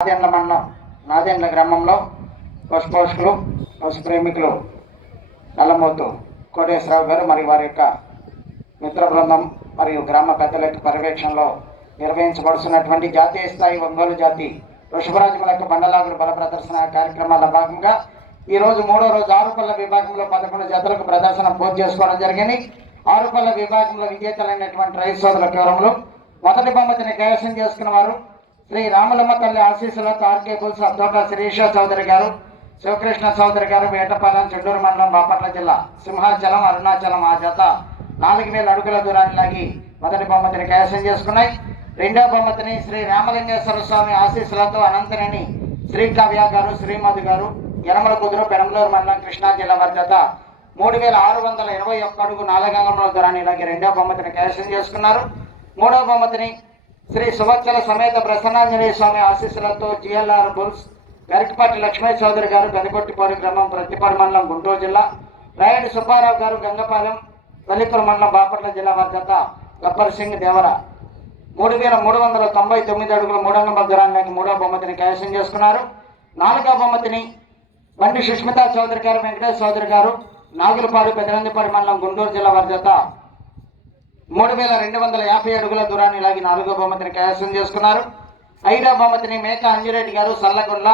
నాదెండ్ల మండలం నాదెండ్ల గ్రామంలో పశుపోషకులు పశు ప్రేమికులు నల్లమోతు కోటేశ్వరరావు గారు మరియు వారి యొక్క మిత్ర బృందం మరియు గ్రామ పెద్దల యొక్క పర్యవేక్షణలో నిర్వహించబడుతున్నటువంటి జాతీయ స్థాయి ఒంగోలు జాతి వృషభరాజుల యొక్క బండలాగుడు బల ప్రదర్శన కార్యక్రమాల భాగంగా ఈ రోజు మూడో రోజు ఆరుపల్ల విభాగంలో పదకొండు జతలకు ప్రదర్శన పూర్తి చేసుకోవడం జరిగింది. ఆరుపల్ల విభాగంలో విజేతలైనటువంటి రైతు సోదరుల వివరములు మొదటి బహుమతిని కైవసం చేసుకున్న వారు శ్రీ రాములమ్మ తల్లి ఆశీస్సులతో ఆర్కే బుల్స్ తోట శిరీష చౌదరి గారు శివకృష్ణ చౌదరి గారు వేటపాలెం చెడ్డూరు మండలం బాపట్ల జిల్లా. సింహాచలం అరుణాచలం ఆ జత నాలుగు వేల అడుగుల దూరాన్ని లాగి మొదటి బహుమతిని కైవసం చేసుకున్నాయి. రెండో బహుమతిని శ్రీ రామలింగేశ్వర స్వామి ఆశీస్సులతో అనంతనేని శ్రీ కావ్య గారు శ్రీమధు గారు యనమల కుదురు పెరంబలూరు మండలం కృష్ణా జిల్లా వారి మూడు వేల ఆరు వందల ఇరవై ఒక్క అడుగు నాలుగంగంలో దూరాన్ని ఇలాగే రెండో బహుమతిని కైవసం చేసుకున్నారు. మూడో బహుమతిని శ్రీ సువత్సల సమేత ప్రసన్నాంజనేయ స్వామి ఆశీస్సులతో జిఎల్ఆర్ బుల్స్ గరికపాటి లక్ష్మీ చౌదరి గారు గదికొట్టిపాడు గ్రామం ప్రతిపాడు మండలం గుంటూరు జిల్లా రాయడి సుబ్బారావు గారు గంగపాలెం దళితుల మండలం బాపట్ల జిల్లా వారి గబ్బర్ సింగ్ దేవర. మూడు వేల మూడు వందల తొంభై తొమ్మిది అడుగుల మూడంగ దూరానికి మూడో బహుమతిని కైవసం చేసుకున్నారు. నాలుగో బహుమతిని బండి సుష్మితా చౌదరి గారు వెంకటేష్ చౌదరి గారు నాగులపాడు పెదనందిపాడు మండలం గుంటూరు జిల్లా వారి మూడు వేల రెండు వందల యాభై అడుగుల దూరాన్ని లాగి నాలుగో బహుమతిని కైవసం చేసుకున్నారు. ఐదో బహుమతిని మేక అంజిరెడ్డి గారు సల్లగొండ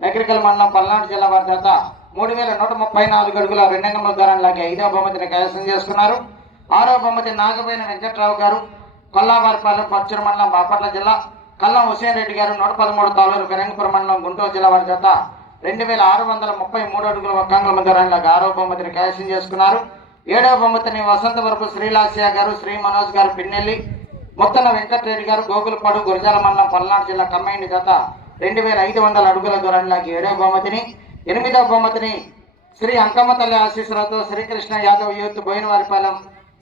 నగరికల్ మండలం పల్నాడు జిల్లా వారి చేత మూడు వేల నూట ముప్పై నాలుగు అడుగుల రెండంగముల దూరాన్ని లాగి ఐదో బహుమతిని కైవసం చేసుకున్నారు. ఆరో బహుమతి నాగబోయిన వెంకట్రావు గారు కొల్లావారిపాలెం పచ్చూరు మండలం బాపట్ల జిల్లా కల్లం హుసేన్ రెడ్డి గారు నూట పదమూడు తాలూరు ఫిరంగపురం మండలం గుంటూరు జిల్లా వారి చేత రెండు వేల ఆరు వందల ముప్పై మూడు అడుగుల ఒక్కంగుల దూరాన్ని ఆరో బహుమతిని కైవసం చేసుకున్నారు. ఏడవ బహుమతిని వసంతవరపు శ్రీలాస్య గారు శ్రీ మనోజ్ గారు పిన్నెల్లి ముత్తన వెంకటరెడ్డి గారు గోకులపాడు గురజాల మండలం పల్నాడు జిల్లా కమ్మైండి జత రెండు వేల ఐదు వందల అడుగుల దూరంలోకి ఏడవ బహుమతిని ఎనిమిదవ బహుమతిని శ్రీ అంకమ్మ తల్లి ఆశీస్సులతో శ్రీకృష్ణ యాదవ్ యూత్ బోయినవారిపాలెం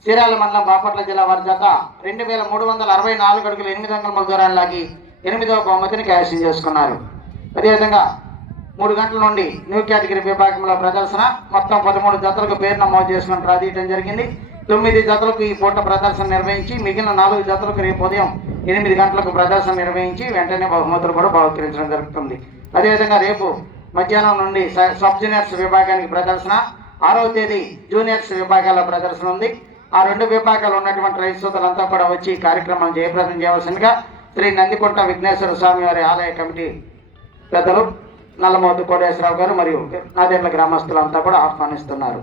చీరాల మండలం బాపట్ల జిల్లా వారి జత రెండు వేల మూడు వందల అరవై నాలుగు అడుగులు ఎనిమిది వందల దూరానికి ఎనిమిదవ బహుమతిని కైవసం చేసుకున్నారు. అదేవిధంగా మూడు గంటల నుండి న్యూ కేటగిరీ విభాగంలో ప్రదర్శన. మొత్తం పదమూడు జతలకు పేరు నమోదు చేసుకుని ప్రాధీయటం జరిగింది. తొమ్మిది జతలకు ఈ పూట ప్రదర్శన నిర్వహించి మిగిలిన నాలుగు జతలకు రేపు ఉదయం ఎనిమిది గంటలకు ప్రదర్శన నిర్వహించి వెంటనే బహుమతులు కూడా బహుకరించడం జరుగుతుంది. అదేవిధంగా రేపు మధ్యాహ్నం నుండి స- సబ్ జూనియర్స్ విభాగానికి ప్రదర్శన. ఆరవ తేదీ జూనియర్స్ విభాగాల ప్రదర్శన ఉంది. ఆ రెండు విభాగాలు ఉన్నటువంటి రైతు సోదరులంతా కూడా వచ్చి ఈ కార్యక్రమం జయప్రదం చేయవలసిందిగా శ్రీ నందికొంట విఘ్నేశ్వర స్వామి వారి ఆలయ కమిటీ పెద్దలు నల్లమోతు కోటేశ్వరరావు గారు మరియు నాదేండ్ల గ్రామస్తులంతా కూడా ఆహ్వానిస్తున్నారు.